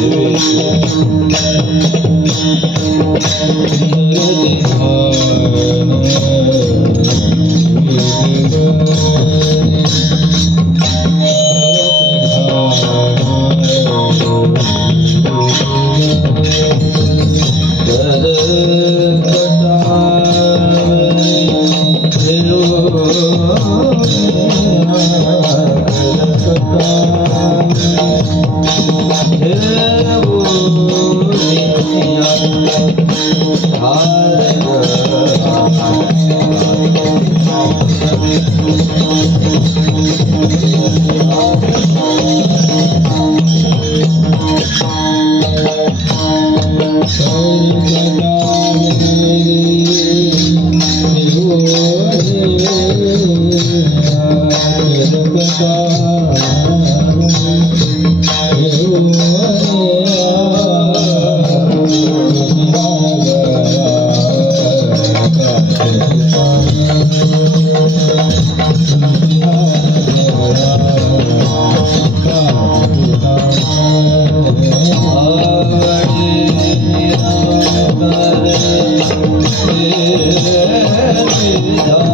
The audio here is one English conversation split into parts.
Thank you. Yeah.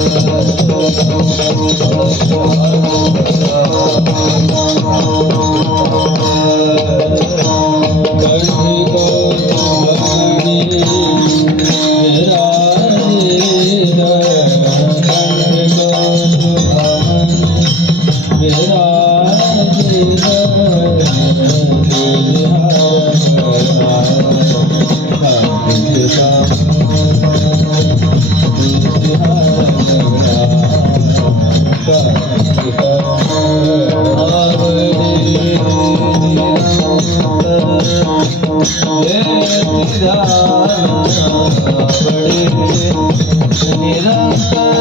Thank you. નિરંતર